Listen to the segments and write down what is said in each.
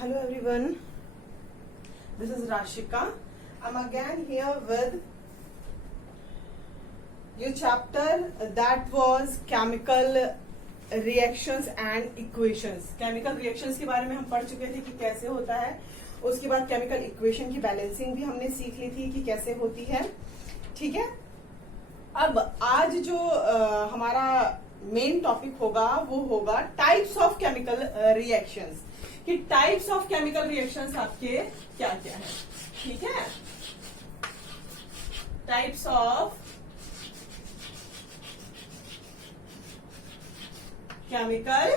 Hello everyone, this is Rashika. I'm again here with your chapter that was chemical reactions and equations. Chemical reactions के बारे में हम पढ़ चुके थे कि कैसे होता है. उसके बाद केमिकल इक्वेशन की बैलेंसिंग भी हमने सीख ली थी कि कैसे होती है. ठीक है. अब आज जो हमारा मेन टॉपिक होगा वो होगा टाइप्स ऑफ केमिकल रिएक्शंस, कि टाइप्स ऑफ केमिकल रिएक्शंस आपके क्या क्या है. ठीक है. Types of chemical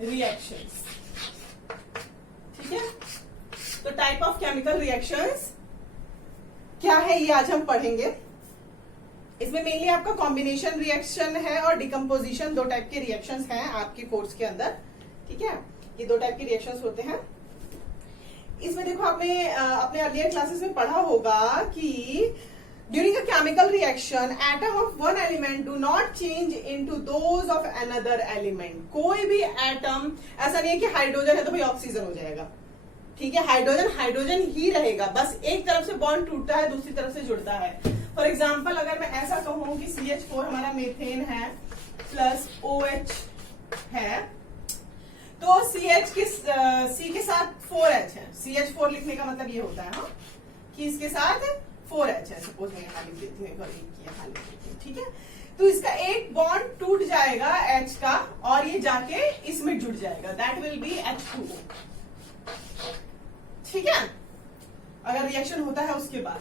reactions. ठीक है. तो टाइप ऑफ केमिकल रिएक्शंस क्या है ये आज हम पढ़ेंगे. इसमें मेनली आपका कॉम्बिनेशन रिएक्शन है और डिकम्पोजिशन, दो टाइप के रिएक्शंस हैं आपके कोर्स के अंदर. ठीक है. ये दो टाइप के रिएक्शंस होते हैं. इसमें देखो आपने अपने अर्लियर क्लासेस में पढ़ा होगा कि during a chemical reaction atom of one element do not change into those of another element. कोई भी एटम ऐसा नहीं है कि हाइड्रोजन है तो भाई ऑक्सीजन हो जाएगा. ठीक है. हाइड्रोजन हाइड्रोजन ही रहेगा, बस एक तरफ से बॉन्ड टूटता है, दूसरी तरफ से जुड़ता है. फॉर एग्जाम्पल अगर मैं ऐसा कहूं कि CH4 हमारा मेथेन है प्लस OH है, तो CH के C के साथ 4H है. CH4 लिखने का मतलब ये होता है हाँ, कि इसके साथ 4H है. सपोज मैं यहाँ लिख देती हूँ. ठीक है. तो इसका एक बॉन्ड टूट जाएगा H का और ये जाके इसमें जुड़ जाएगा. That will be H2O. ठीक है. अगर रिएक्शन होता है उसके बाद,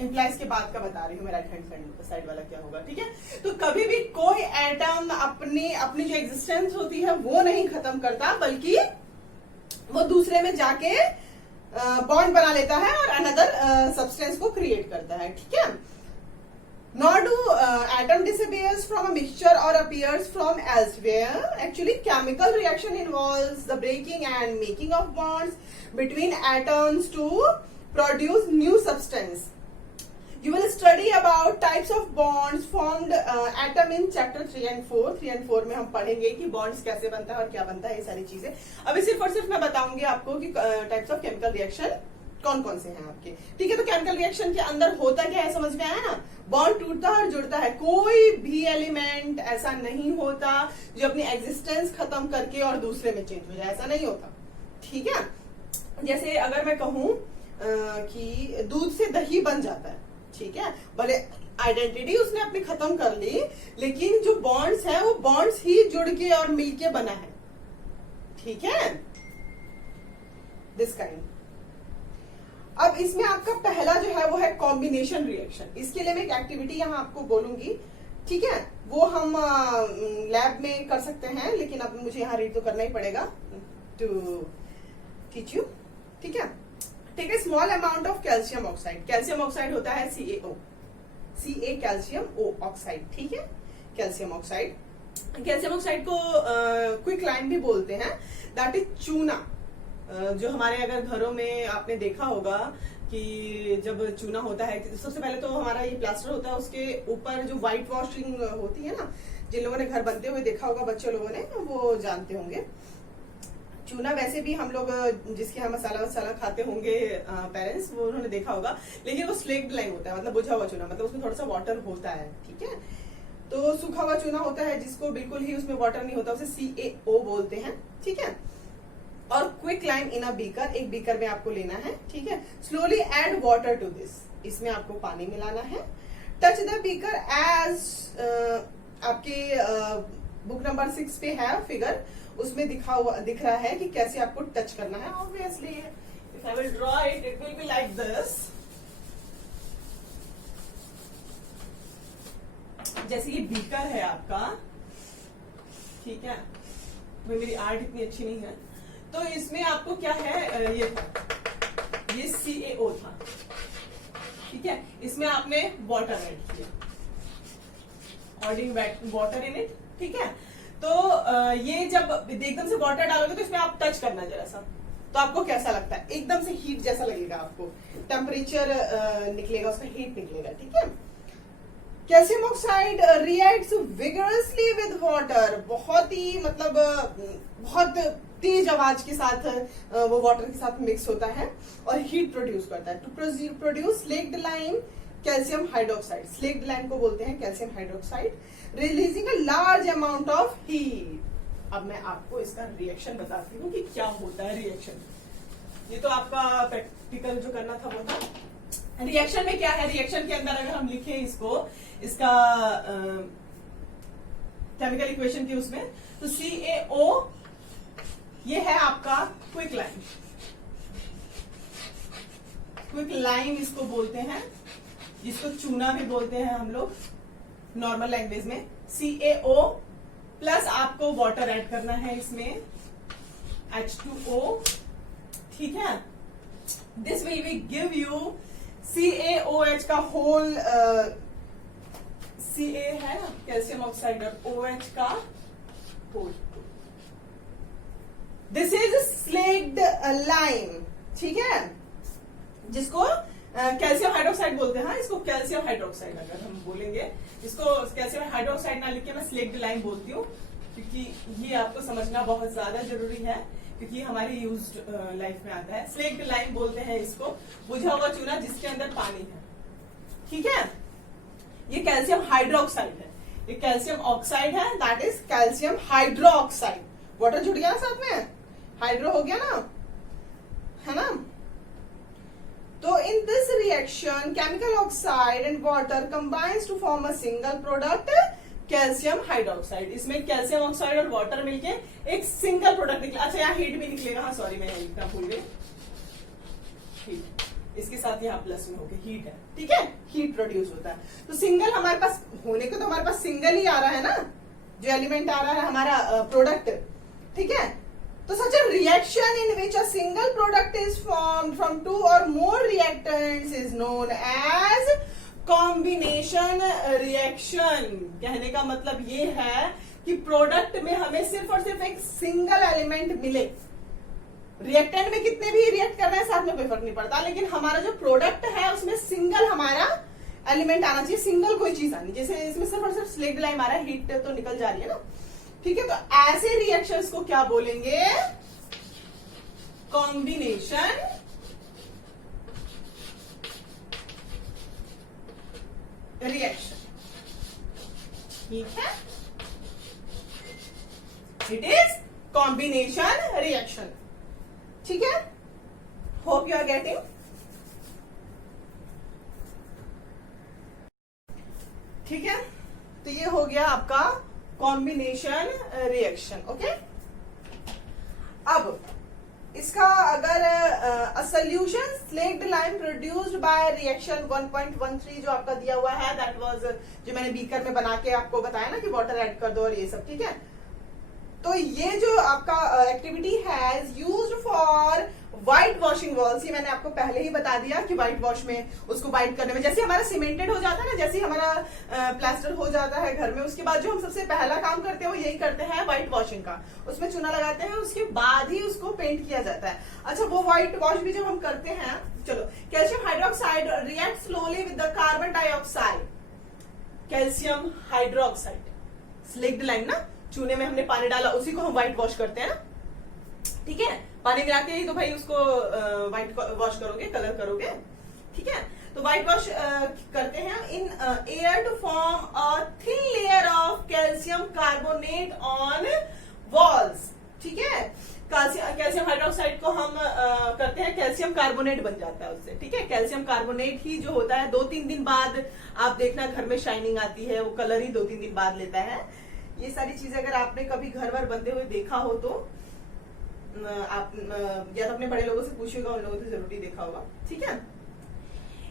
इंप्लाइज के बाद का बता रही हूं मैं, राइट हैंड साइड वाला क्या होगा. ठीक है. तो कभी भी कोई एटम अपनी जो एग्जिस्टेंस होती है वो नहीं खत्म करता, बल्कि वो दूसरे में जाके बॉन्ड बना लेता है और अनदर सब्सटेंस को क्रिएट करता है. ठीक है. Nor do atom disappears from a mixture or appears from elsewhere. Actually, chemical reaction involves the breaking and making of bonds between atoms to produce new substance. You will study about types of bonds formed atom in chapter 3 and 4. 3 and 4 में हम पढ़ेंगे कि bonds कैसे बनता है और क्या बनता है, ये सारी चीजें. अभी सिर्फ और सिर्फ मैं बताऊंगी आपको कि टाइप्स ऑफ केमिकल रिएक्शन कौन कौन से हैं आपके. ठीक है. तो केमिकल रिएक्शन के अंदर होता क्या है समझ में आया ना. बॉन्ड टूटता है और जुड़ता है. कोई भी एलिमेंट ऐसा नहीं होता जो अपनी एग्जिस्टेंस खत्म करके और दूसरे में चेंज हो जाए. ऐसा नहीं होता. ठीक है. जैसे अगर मैं कहूं कि दूध से दही बन जाता है. ठीक है. भले आइडेंटिटी उसने अपनी खत्म कर ली, लेकिन जो बॉन्ड्स है वो बॉन्ड्स ही जुड़ के और मिलके बना है. ठीक है. This kind. अब इसमें आपका पहला जो है वो है कॉम्बिनेशन रिएक्शन. इसके लिए मैं एक एक्टिविटी यहाँ आपको बोलूंगी. ठीक है. वो हम लैब में कर सकते हैं, लेकिन अब मुझे यहाँ रीड तो करना ही पड़ेगा टू टीच यू. ठीक है. Take a small amount of calcium oxide. Calcium oxide होता है CaO, Ca calcium O oxide. ठीक है. Calcium oxide. कैल्शियम ऑक्साइड को क्विक लाइम भी बोलते हैं. दैट इज चूना. जो हमारे अगर घरों में आपने देखा होगा कि जब चूना होता है, सबसे पहले तो हमारा ये प्लास्टर होता है, उसके ऊपर जो व्हाइट वॉशिंग होती है ना, जिन लोगों ने घर बनते हुए देखा होगा, बच्चे लोगों ने, वो जानते होंगे. चूना वैसे भी हम लोग जिसके यहाँ मसाला वसाला खाते होंगे पेरेंट्स, वो उन्होंने देखा होगा, लेकिन वो स्लेक्ड लाइम होता है, मतलब बुझा हुआ चूना, मतलब उसमें थोड़ा सा वाटर होता है. ठीक है. तो सूखा हुआ चूना होता है जिसको बिल्कुल ही उसमें वाटर नहीं होता, उसे CaO बोलते हैं. ठीक है. और quick lime in a beaker. एक बीकर में आपको लेना है. ठीक है. Slowly add water to this. इसमें आपको पानी मिलाना है. टच द बीकर एज आपके बुक नंबर 6 पे है फिगर, उसमें दिख रहा है कि कैसे आपको टच करना है. Obviously if I will draw it, it will be like this. जैसे ये बीकर है आपका. ठीक है. मेरी आर्ट इतनी अच्छी नहीं है, तो इसमें आपको क्या है, ये CaO था. ठीक है. इसमें आपने वाटर ऐड किया, ऑर्डिंग वाटर इन इट. ठीक है. तो ये जब एकदम से वाटर डालोगे तो इसमें आप टच करना जरा सा, तो आपको कैसा लगता है? एकदम से हीट जैसा लगेगा आपको, टेम्परेचर निकलेगा, उसका हीट निकलेगा. ठीक है. Calcium oxide reacts vigorously with water, बहुत ही मतलब बहुत तेज आवाज के साथ वो वाटर के साथ मिक्स होता है और हीट प्रोड्यूस करता है। To produce slaked lime calcium hydroxide, slaked lime को बोलते हैं calcium hydroxide, releasing a large amount of heat. अब मैं आपको इसका रिएक्शन बताती हूँ कि क्या होता है रिएक्शन। ये तो आपका प्रैक्टिकल जो करना था वो था। रिएक्शन में क्या है, रिएक्शन के अंदर अगर हम लिखें इसको, इसका केमिकल इक्वेशन की उसमें, तो CaO ये है आपका क्विक लाइम, क्विक लाइम इसको बोलते हैं, जिसको चूना भी बोलते हैं हम लोग नॉर्मल लैंग्वेज में। CaO प्लस आपको वाटर ऐड करना है इसमें, H2O, ठीक है। This will be give you CaOH का होल, Ca है कैल्शियम ऑक्साइड और OH का whole. This is slaked lime, ठीक है, जिसको कैल्शियम हाइड्रोक्साइड बोलते हैं। इसको कैल्शियम हाइड्रोक्साइड अगर हम बोलेंगे, इसको कैल्शियम हाइड्रोक्साइड ना लिख के मैं स्लेक्ड लाइम बोलती हूँ, क्योंकि ये आपको समझना बहुत ज्यादा जरूरी है, क्योंकि हमारी यूज्ड लाइफ में आता है। स्लेक्ड लाइम बोलते हैं इसको, बुझा हुआ चूना जिसके अंदर पानी है, ठीक है। ये कैल्शियम हाइड्रोक्साइड है, ये कैल्शियम ऑक्साइड है, that is calcium hydroxide. Water जुड़ गया ना साथ में, हाइड्रो हो गया ना, है ना। तो in this reaction chemical oxide and water combines to form a single product calcium hydroxide. इसमें कैल्शियम ऑक्साइड और वाटर मिलके एक सिंगल प्रोडक्ट निकला। अच्छा यहाँ हीट भी निकलेगा, हाँ सॉरी मैं लिखना भूल गई, हीट इसके साथ यहाँ प्लस में होके हीट है, ठीक है, हीट प्रोड्यूस होता है। तो सिंगल हमारे पास होने को तो हमारे पास सिंगल ही आ रहा है ना, जो एलिमेंट आ रहा है हमारा प्रोडक्ट, ठीक है। तो such a reaction in which a single product is formed from two or more reactants is known as combination reaction। कहने का मतलब ये है कि प्रोडक्ट में हमें सिर्फ और सिर्फ एक सिंगल एलिमेंट मिले। रिएक्टेंट में कितने भी रिएक्ट कर रहे हैं साथ में कोई फर्क नहीं पड़ता, लेकिन हमारा जो प्रोडक्ट है उसमें सिंगल हमारा एलिमेंट आना चाहिए, सिंगल कोई चीज आनी। जैसे इसमें सिर्फ और सिर्फ स्लेक्ड लाइम आ रहा है, हीट तो निकल जा रही है ना, ठीक है। तो ऐसे रिएक्शंस को क्या बोलेंगे, कॉम्बिनेशन रिएक्शन, ठीक है। इट इज कॉम्बिनेशन रिएक्शन, ठीक है। Hope you are getting. ठीक है, तो ये हो गया आपका कॉम्बिनेशन रिएक्शन, ओके। अब इसका अगर solution slaked lime produced by reaction 1.13 जो आपका दिया हुआ है, दैट वाज जो मैंने बीकर में बना के आपको बताया ना कि वाटर ऐड कर दो और ये सब, ठीक है। तो ये जो आपका एक्टिविटी है used for white washing walls, ये मैंने आपको पहले ही बता दिया कि व्हाइट वॉश में उसको व्हाइट करने में, जैसे हमारा सीमेंटेड हो जाता है ना, जैसे हमारा प्लास्टर हो जाता है घर में, उसके बाद जो हम सबसे पहला काम करते हैं वो यही करते हैं व्हाइट वॉशिंग का, उसमें चूना लगाते हैं, उसके बाद ही उसको पेंट किया जाता है। अच्छा, वो व्हाइट वॉश भी जब हम करते हैं, चलो, calcium hydroxide react slowly with the carbon dioxide, calcium hydroxide, slaked lime ना, चूने में हमने पानी डाला, उसी को हम व्हाइट वॉश करते हैं, ठीक है। पानी मिला के ही तो भाई उसको व्हाइट वॉश करोगे, कलर करोगे, ठीक है। तो व्हाइट वॉश करते हैं in air to form a thin layer of calcium carbonate on walls, ठीक है। कैल्शियम हाइड्रोक्साइड को हम करते हैं, कैल्शियम कार्बोनेट बन जाता है उससे, ठीक है। कैल्शियम कार्बोनेट ही जो होता है 2-3 दिन बाद आप देखना घर में शाइनिंग आती है, वो कलर ही 2-3 दिन बाद लेता है। ये सारी चीजें अगर आपने कभी घर वर बनते हुए देखा हो तो आप या तो अपने बड़े लोगों से पूछिएगा, उन लोगों से जरूरी देखा होगा, ठीक है।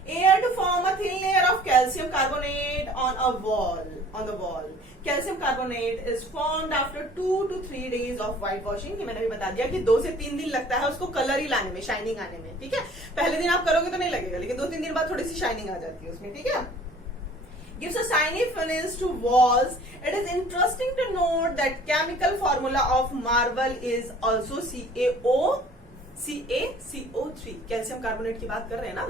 Air to form a thin layer of calcium carbonate on the wall, calcium carbonate is formed after 2 to 3 days of white washing. ये मैंने भी बता दिया कि 2 से 3 दिन लगता है उसको कलर ही लाने में, शाइनिंग आने में, ठीक है। पहले दिन आप करोगे तो नहीं लगेगा, लेकिन 2-3 दिन बाद थोड़ी सी शाइनिंग आ जाती है उसमें, ठीक है। Gives a shiny finish to walls. It is interesting to note that chemical formula of marble is also CaCO3, calcium carbonate की बात कर रहे हैं ना,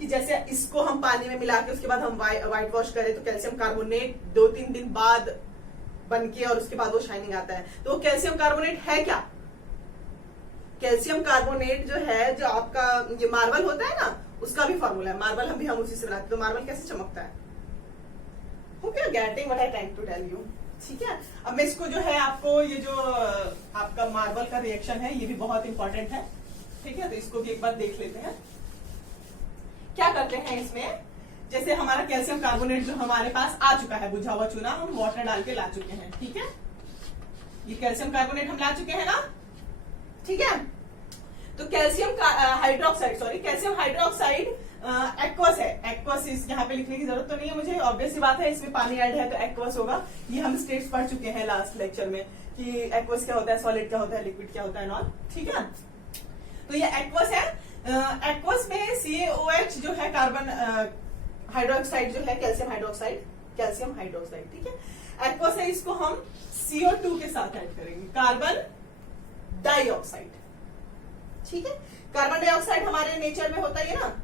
कि जैसे इसको हम पानी में मिला के उसके बाद हम व्हाइट वॉश करें तो कैल्शियम कार्बोनेट 2-3 दिन बाद बन के और उसके बाद वो शाइनिंग आता है। तो वो कैल्शियम कार्बोनेट है क्या? कैल्शियम कार्बोनेट जो है, जो आपका ये मार्बल होता है ना, उसका भी फॉर्मूला है। मार्बल हम उसी से बनाते हैं। तो मार्बल कैसे चमकता है? Hope you are getting what I trying to tell you. ठीक है, अब मैं इसको जो है आपको ये जो आपका मार्बल का रिएक्शन है ये भी बहुत इंपॉर्टेंट है। ठीक है, तो इसको भी एक बार देख लेते हैं। क्या करते हैं इसमें, जैसे हमारा कैल्शियम कार्बोनेट जो हमारे पास आ चुका है, बुझा हुआ चूना हम वाटर डाल के ला चुके हैं। ठीक है, ये कैल्शियम कार्बोनेट हम ला चुके हैं ना। ठीक है, तो कैल्शियम हाइड्रोक्साइड एक्वस है। एक्वस इस यहाँ पे लिखने की जरूरत तो नहीं है मुझे, ऑब्वियस सी बात है, इसमें पानी ऐड है तो एक्वस होगा। ये हम स्टेट्स पढ़ चुके हैं लास्ट लेक्चर में कि एक्वस क्या होता है, सॉलिड क्या होता है, लिक्विड क्या होता है नॉन। ठीक है, तो ये एक्वस है। एक्वस में CaOH जो है कार्बन हाइड्रोक्साइड जो है कैल्शियम हाइड्रोक्साइड। ठीक है, एक्वस है, इसको हम CO2 के साथ ऐड करेंगे, कार्बन डाइऑक्साइड। ठीक है, कार्बन डाइऑक्साइड हमारे नेचर में होता ही है ना,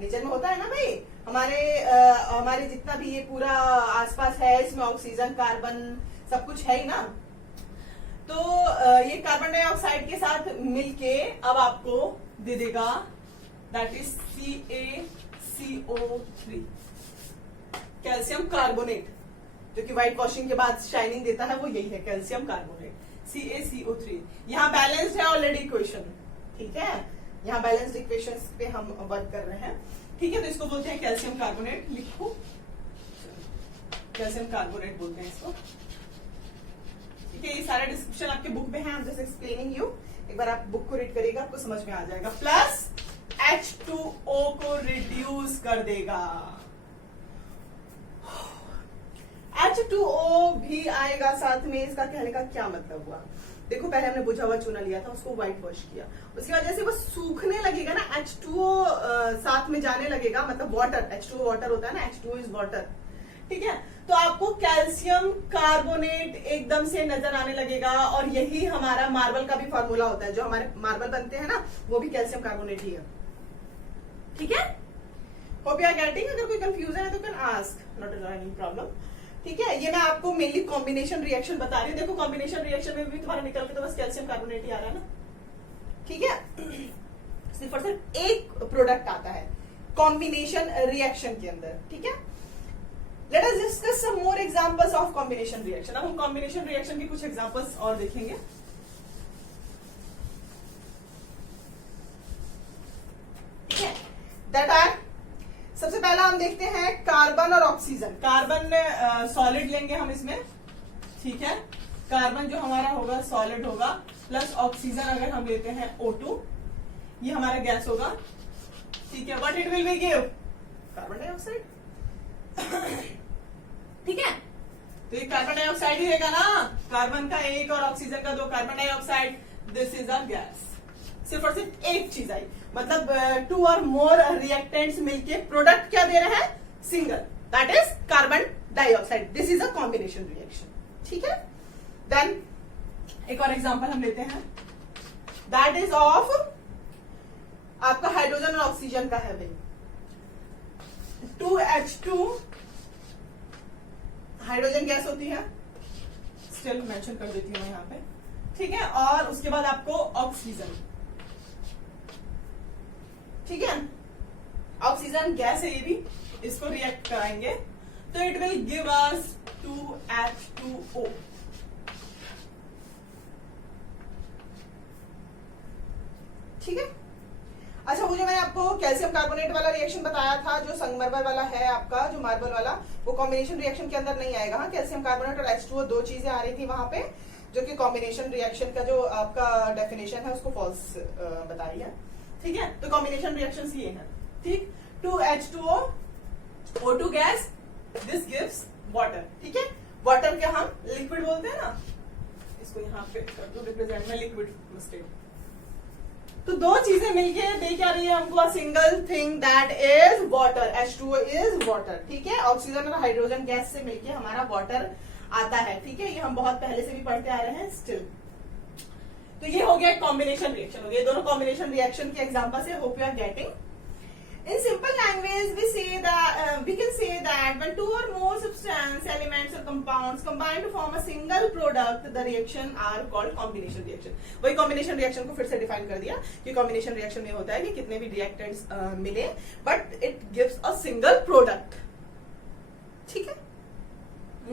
नेचर में होता है ना भाई। हमारे जितना भी ये पूरा आसपास है इसमें ऑक्सीजन कार्बन सब कुछ है ही ना। तो ये कार्बन डाइऑक्साइड के साथ मिलके अब आपको दे देगा that is CaCO3 calcium carbonate, जो कि व्हाइट वॉशिंग के बाद शाइनिंग देता है, वो यही है कैल्शियम कार्बोनेट CaCO3। यहाँ बैलेंस्ड है ऑलरेडी इक्वेशन। ठीक है, यहाँ बैलेंस्ड इक्वेशंस पे हम वर्क कर रहे हैं। ठीक है, तो इसको बोलते हैं कैल्शियम कार्बोनेट। लिखो, कैल्शियम कार्बोनेट बोलते हैं इसको। ठीक है, ये सारा डिस्क्रिप्शन आपके बुक में है, I am just explaining you. एक बार आप बुक को रीड करिएगा, आपको समझ में आ जाएगा। प्लस H2O को रिड्यूस कर देगा, H2O भी आएगा साथ में। इसका कहने का क्या मतलब हुआ? देखो, पहले हमने बुझा हुआ चूना लिया था, उसको व्हाइट वॉश किया, उसके बाद जैसे वो सूखने लगेगा ना, H2O साथ में जाने लगेगा, मतलब वाटर, H2O वाटर होता है ना, H2O इज वाटर। ठीक है, तो आपको कैल्शियम कार्बोनेट एकदम से नजर आने लगेगा। और यही हमारा मार्बल का भी फॉर्मूला होता है, जो हमारे मार्बल बनते हैं ना, वो भी कैल्शियम कार्बोनेट ही है। ठीक है, होप यू आर गेटिंग। अगर कोई कंफ्यूजन है तो can ask, not any problem. ठीक है, ये मैं आपको मेनली कॉम्बिनेशन रिएक्शन बता रही हूँ। देखो, कॉम्बिनेशन रिएक्शन में भी तुम्हारा निकल के तो बस कैल्शियम कार्बोनेट ही आ रहा है ना। ठीक है, सिर्फ और सिर्फ एक प्रोडक्ट आता है कॉम्बिनेशन रिएक्शन के अंदर। ठीक है, let us discuss some more examples of combination reaction. अब हम कॉम्बिनेशन रिएक्शन के कुछ एग्जांपल्स और देखेंगे। ठीक है, दैट आर, सबसे पहला हम देखते हैं कार्बन और ऑक्सीजन। कार्बन सॉलिड लेंगे हम इसमें। ठीक है, कार्बन जो हमारा होगा सॉलिड होगा, प्लस ऑक्सीजन अगर हम लेते हैं O2, ये हमारा गैस होगा। ठीक है, what it will be give? Carbon dioxide. ठीक है, तो ये कार्बन डाइऑक्साइड ही रहेगा ना, कार्बन का एक और ऑक्सीजन का दो, carbon dioxide, this is a gas. सिर्फ और सिर्फ एक चीज आई, मतलब 2 और मोर रिएक्टेंट्स मिलके प्रोडक्ट क्या दे रहे हैं? Single, that is carbon dioxide. This is a combination reaction. ठीक है, देन एक और एग्जांपल हम लेते हैं, दैट इज ऑफ आपका हाइड्रोजन और ऑक्सीजन का है भाई। 2H2 हाइड्रोजन गैस होती है, स्टिल मेंशन कर देती हूँ यहाँ पे। ठीक है, और उसके बाद आपको ऑक्सीजन। ठीक है, ऑक्सीजन गैस है ये भी, इसको रिएक्ट कराएंगे तो it will give us 2H2O। ठीक है, अच्छा, वो जो मैंने आपको कैल्शियम कार्बोनेट वाला रिएक्शन बताया था, जो संगमरमर वाला है आपका, जो मार्बल वाला, वो कॉम्बिनेशन रिएक्शन के अंदर नहीं आएगा। हाँ, कैल्शियम कार्बोनेट और H2O दो चीजें आ रही थी वहां पे, जो कि कॉम्बिनेशन रिएक्शन का जो आपका डेफिनेशन है उसको फॉल्स बता रही है। ठीक है, तो कॉम्बिनेशन रिएक्शंस ये है। ठीक, 2H2O, O2 gas, this gives water. ठीक है, वाटर क्या हम लिक्विड बोलते हैं ना, इसको यहाँ पे कर दो रिप्रेजेंट में, लिक्विड मिस्टेक। तो दो चीजें मिलके दे क्या रही है हमको? Single thing that is water. H2O is water. ठीक है, ऑक्सीजन और हाइड्रोजन गैस से मिलके हमारा वाटर आता है। ठीक है, ये हम बहुत पहले से भी पढ़ते आ रहे हैं स्टिल। तो ये हो गया कॉम्बिनेशन रिएक्शन हो गया, दोनों कॉम्बिनेशन रिएक्शन के एग्जांपल से। Hope you are getting. In simple language, we can say that when two or more substance, elements or compounds combine to form a single product, the reaction are called combination reaction. वही combination reaction को फिर से define कर दिया कि combination reaction में होता है कि कितने भी reactants मिले, but it gives a single product. ठीक है?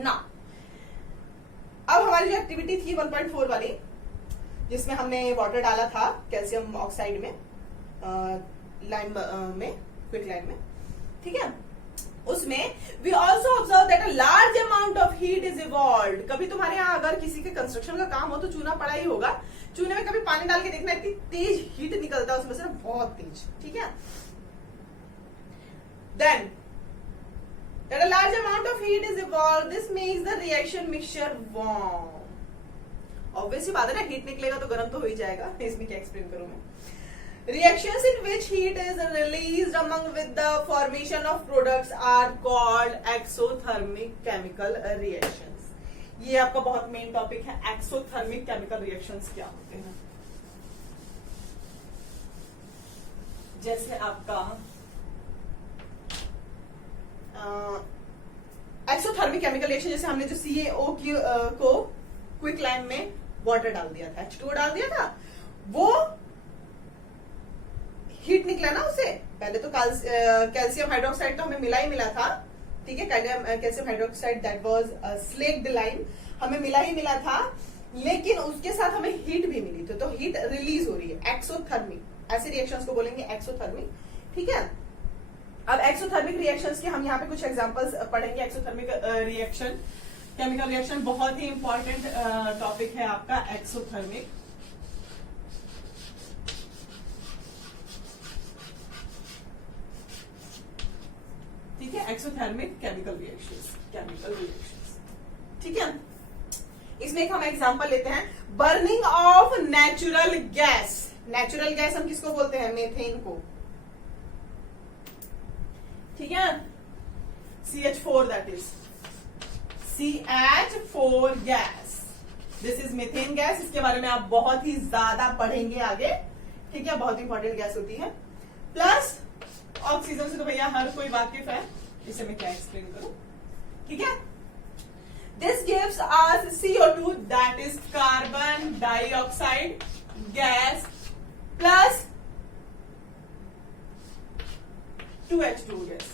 Now, अब हमारी जो एक्टिविटी थी 1.4 वाली, जिसमें हमने वाटर डाला था कैल्शियम ऑक्साइड में, लाइम में, क्विक लाइम में, ठीक है, उसमें we also observe that a large amount of heat is evolved. कभी तुम्हारे यहाँ अगर किसी के कंस्ट्रक्शन का काम हो तो चूना पड़ा ही होगा. चूने में कभी पानी डाल के देखना, इतनी तेज हीट निकलता है उसमें से, बहुत तेज. ठीक है, then that a large amount of heat is evolved, this makes the reaction mixture warm. Obviously बात है ना, हीट निकलेगा तो गर्म तो हो ही जाएगा. इसमें क्या एक्सप्लेन करूं मैं. Reactions in which heat is released among with the formation of products are called exothermic chemical reactions. ये आपका बहुत मेन टॉपिक है, exothermic chemical reactions क्या होते हैं. जैसे आपका एक्सोथर्मिक केमिकल रिएक्शन, जैसे हमने जो CaO को क्विक लाइम में वाटर डाल दिया था, H2O डाल दिया था, वो हीट निकला ना उसे. पहले तो कैल्शियम हाइड्रोक्साइड तो हमें मिला ही मिला था. ठीक है, calcium hydroxide that was slaked lime, हमें मिला ही मिला था, लेकिन उसके साथ हमें हीट भी मिली थी, तो हीट रिलीज हो रही है. एक्सोथर्मिक, ऐसे रिएक्शंस को बोलेंगे एक्सोथर्मिक. ठीक है, अब एक्सोथर्मिक रिएक्शंस के हम यहाँ पे कुछ एग्जांपल्स पढ़ेंगे. एक्सोथर्मिक रिएक्शन, केमिकल रिएक्शन बहुत ही इंपॉर्टेंट टॉपिक है आपका एक्सोथर्मिक. ठीक है, एक्सोथर्मिक केमिकल रिएक्शंस. ठीक है, इसमें एक हम एग्जांपल लेते हैं, burning of natural gas. Natural gas हम किसको बोलते हैं? मीथेन को. ठीक है, CH4 that is CH4 gas. This is methane gas. इसके बारे में आप बहुत ही ज्यादा पढ़ेंगे आगे. ठीक है, बहुत इंपॉर्टेंट गैस होती है. प्लस ऑक्सीजन से तो भैया हर कोई वाकिफ है, इसे मैं क्या एक्सप्लेन करूं. ठीक है, this gives us CO2 that is carbon dioxide gas plus 2H2 gas.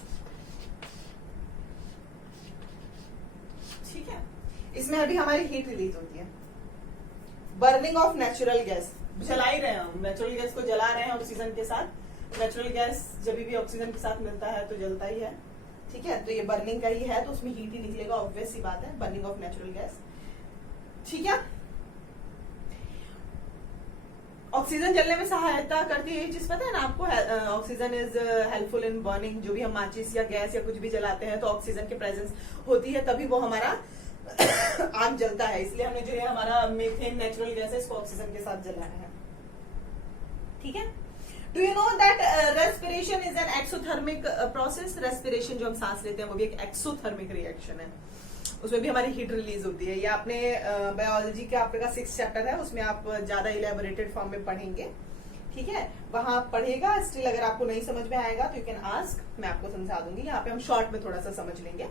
ठीक है, इसमें अभी हमारी हीट रिलीज होती है. बर्निंग ऑफ नेचुरल गैस, जला ही रहे हैं हम, नेचुरल गैस को जला रहे हैं ऑक्सीजन के साथ. नेचुरल गैस जब भी ऑक्सीजन के साथ मिलता है तो जलता ही है. ठीक है, तो ये बर्निंग का ही है, तो उसमें हीट ही निकलेगा, ऑब्वियस सी बात है. Burning of natural gas. ठीक है, ऑक्सीजन जलने में सहायता करती है, चीज पता है ना आपको. Oxygen is helpful in burning. जो भी हम माचिस या गैस या कुछ भी जलाते हैं तो ऑक्सीजन की प्रेजेंस होती है, तभी वो हमारा आग जलता है. इसलिए हमने जो है हमारा मीथेन नेचुरल गैस है, इसको ऑक्सीजन के साथ जलाना है. ठीक है, do you know that respiration is an exothermic process. Respiration जो हम सांस लेते हैं वो भी एक एक्सोथर्मिक रिएक्शन है. उसमें भी हमारी हीट रिलीज होती है. ये आपने बायोलॉजी के आपका 6th चैप्टर है, उसमें आप ज्यादा इलेबोरेटेड फॉर्म में पढ़ेंगे. ठीक है, वहां पढ़ेगा. स्टिल अगर आपको नहीं समझ में आएगा तो यू कैन आस्क, मैं आपको समझा दूंगी. यहाँ पे हम शॉर्ट में थोड़ा सा समझ लेंगे.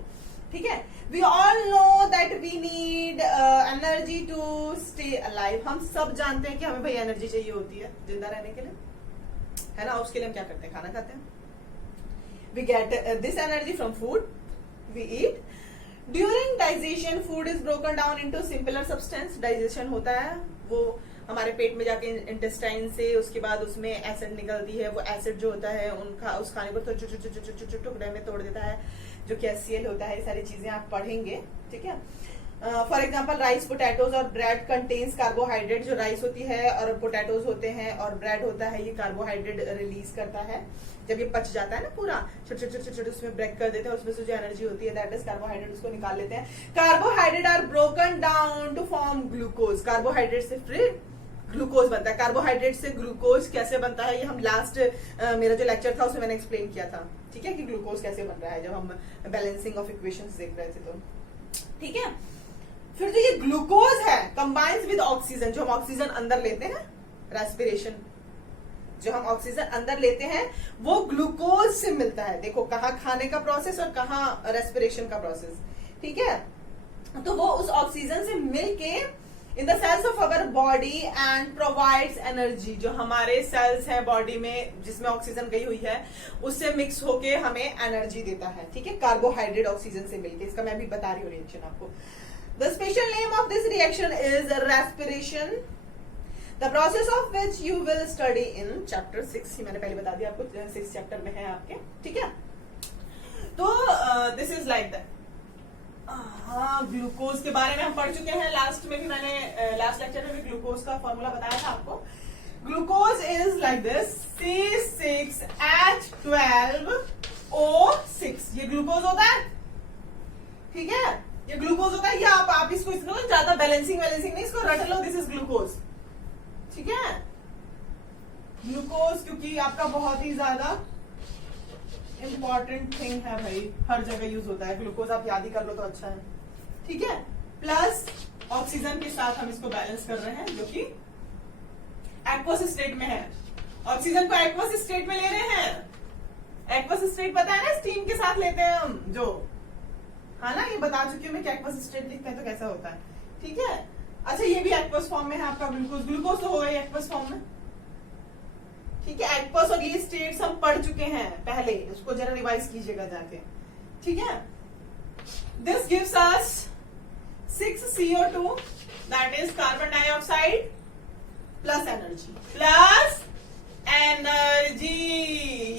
ठीक है, we all know that we need energy to stay alive. हम सब जानते हैं कि हमें भाई एनर्जी चाहिए होती है जिंदा रहने के लिए, है ना. उसके लिए हम क्या करते हैं? खाना खाते हैं. We get this energy from food we eat. During digestion food is broken down into simpler substance. Digestion होता है, वो हमारे पेट में जाके इंटेस्टाइन से, उसके बाद उसमें एसिड निकलती है. वो एसिड जो होता है उस खाने को तो टुकड़े में तोड़ देता है, जो कि HCl होता है. ये सारी चीजें आप पढ़ेंगे. ठीक है, फॉर एग्जाम्पल राइस, पोटैटोज और ब्रेड कंटेन्स कार्बोहाइड्रेट. जो राइस होती है और पोटैटोज होते हैं और ब्रेड होता है, ये कार्बोहाइड्रेट रिलीज करता है. जब ये पच जाता है ना पूरा, छोटे छोटे उसमें ब्रेक कर देते हैं, उसमें से जो एनर्जी होती है दैट इज कार्बोहाइड्रेट, उसको निकाल लेते हैं. Carbohydrate are broken down to form glucose. Carbohydrate से फिर ग्लूकोज बनता है. कार्बोहाइड्रेट से ग्लूकोज कैसे बनता है, ये हम लास्ट मेरा जो लेक्चर था उसमें मैंने एक्सप्लेन किया था. ठीक है, कि ग्लूकोज कैसे बन रहा है, जब हम बैलेंसिंग ऑफ इक्वेशंस देख रहे थे तो. ठीक है, फिर जो ये ग्लूकोज है कंबाइंस विद ऑक्सीजन, जो हम ऑक्सीजन अंदर लेते हैं रेस्पिरेशन जो हम ऑक्सीजन अंदर लेते हैं वो ग्लूकोज से मिलता है। देखो कहाँ खाने का प्रोसेस और कहाँ रेस्पिरेशन का प्रोसेस, ठीक है। तो वो उस ऑक्सीजन से मिलके in the cells of our body and provides energy. जो हमारे सेल्स है बॉडी में जिसमें ऑक्सीजन गई हुई है उससे मिक्स होके हमें एनर्जी देता है, ठीक है, कार्बोहाइड्रेट ऑक्सीजन से मिलके। इसका मैं भी बता रही हूँ रिएक्शन आपको। The special name of this reaction is respiration, the process of which you will study in chapter 6। मैंने पहले बता दिया आपको, 6 चैप्टर में है आपके, ठीक है। तो दिस इज लाइक दैट। हाँ, ग्लूकोज के बारे में हम पढ़ चुके हैं। लास्ट में भी मैंने लास्ट लेक्चर में भी ग्लूकोज का फॉर्मूला बताया था आपको। Glucose is like this, C6H12O6। ये ग्लूकोज होता है, ठीक है, ये ग्लूकोज होता है। ये आप इसको ज्यादा बैलेंसिंग नहीं, इसको रट लो, दिस इज ग्लूकोज, ठीक है। ग्लूकोज क्योंकि आपका बहुत ही ज्यादा इंपॉर्टेंट थिंग है भाई, हर जगह यूज होता है ग्लूकोज, आप याद ही कर लो तो अच्छा है, ठीक है। प्लस ऑक्सीजन के साथ हम इसको बैलेंस कर रहे हैं जो कि एक्वस स्टेट में है। ऑक्सीजन को एक्वस स्टेट में ले रहे हैं। एक्वस स्टेट पता है ना, स्टीम के साथ लेते हैं हम, जो है ना, ये बता चुकी हूँ मैं कि एक्वस स्टेट लिखते हैं तो कैसा होता है, ठीक है। अच्छा, ये भी एक्वस फॉर्म में है आपका ग्लूकोज। ग्लूकोज तो होगा एक्वस फॉर्म में, ठीक है। एक्वस और ये स्टेट्स हम पढ़ चुके हैं पहले, उसको जरा रिवाइज कीजिएगा जाके, ठीक है। This gives us 6CO2 that is carbon dioxide plus energy.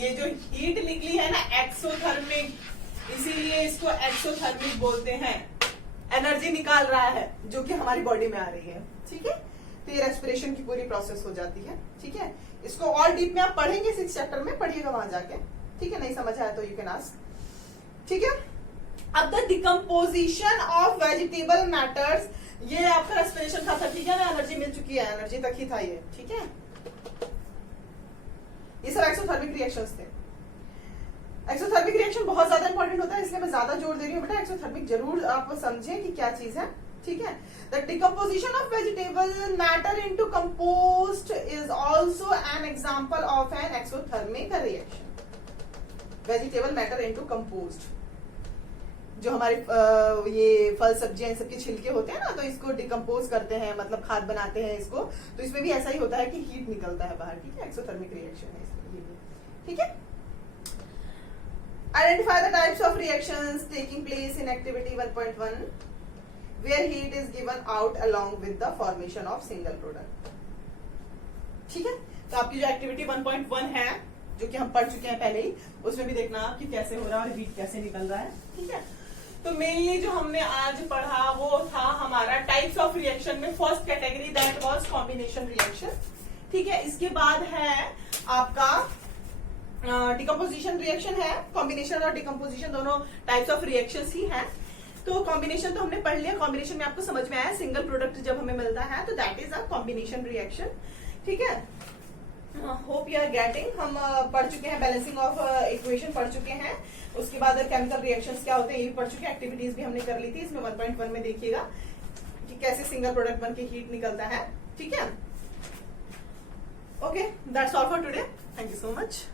ये जो हीट निकली है ना एक्सोथर्मिक, इसीलिए इसको एक्सोथर्मिक बोलते हैं। एनर्जी निकाल रहा है जो कि हमारी बॉडी में आ रही है, ठीक है। तो ये रेस्पिरेशन की पूरी प्रोसेस हो जाती है, ठीक है। इसको और डीप में आप पढ़ेंगे 6 चैप्टर में, पढ़िएगा वहां जाके, ठीक है। नहीं समझ आया तो यू कैन आस्क, ठीक है। अब the decomposition of vegetable matters, ये आपका रेस्पिरेशन था, ठीक है ना, एनर्जी मिल चुकी है, एनर्जी तक ही था ये, ठीक है। ये सब एक्सोथर्मिक रिएक्शंस थे। एक्सोथर्मिक रिएक्शन बहुत ज्यादा इंपॉर्टेंट होता है, इसलिए मैं ज्यादा जोर दे रही हूँ बेटा। एक्सोथर्मिक जरूर आप समझें कि क्या चीज है, ठीक है। The decomposition of vegetable matter into compost is also an example of an exothermic reaction. Vegetable matter into compost, जो हमारे ये फल सब्जियां इन सबके छिलके होते हैं ना, तो इसको डिकम्पोज करते हैं, मतलब खाद बनाते हैं इसको, तो इसमें भी ऐसा ही होता है कि हीट निकलता है बाहर, ठीक है। एक्सोथर्मिक रिएक्शन है इसमें, ठीक है। Identify the types of reactions taking place in activity 1.1 where heat is given out along with the formation of single product, ठीक है। तो आपकी जो एक्टिविटी 1.1 है, जो कि हम पढ़ चुके हैं पहले ही, उसमें भी देखना कि कैसे हो रहा है और हीट कैसे निकल रहा है, ठीक है। तो मेनली जो हमने आज पढ़ा वो था हमारा टाइप्स ऑफ रिएक्शन में first category, that was combination reaction, ठीक है। इसके बाद है आपका डिकम्पोजिशन रिएक्शन है। कॉम्बिनेशन और डिकम्पोजिशन दोनों टाइप्स ऑफ रिएक्शंस ही हैं। तो कॉम्बिनेशन तो हमने पढ़ लिया, कॉम्बिनेशन में आपको समझ में आया, सिंगल प्रोडक्ट जब हमें मिलता है तो that is a combination reaction, ठीक है। Hope you are getting. हम पढ़ चुके हैं बैलेंसिंग ऑफ इक्वेशन पढ़ चुके हैं, उसके बाद केमिकल रिएक्शंस क्या होते हैं ये भी पढ़ चुके हैं। एक्टिविटीज भी हमने कर ली थी, इसमें 1.1 में देखिएगा कि कैसे सिंगल प्रोडक्ट बन के हीट निकलता है, ठीक है। Okay, that's all for today, thank you so much.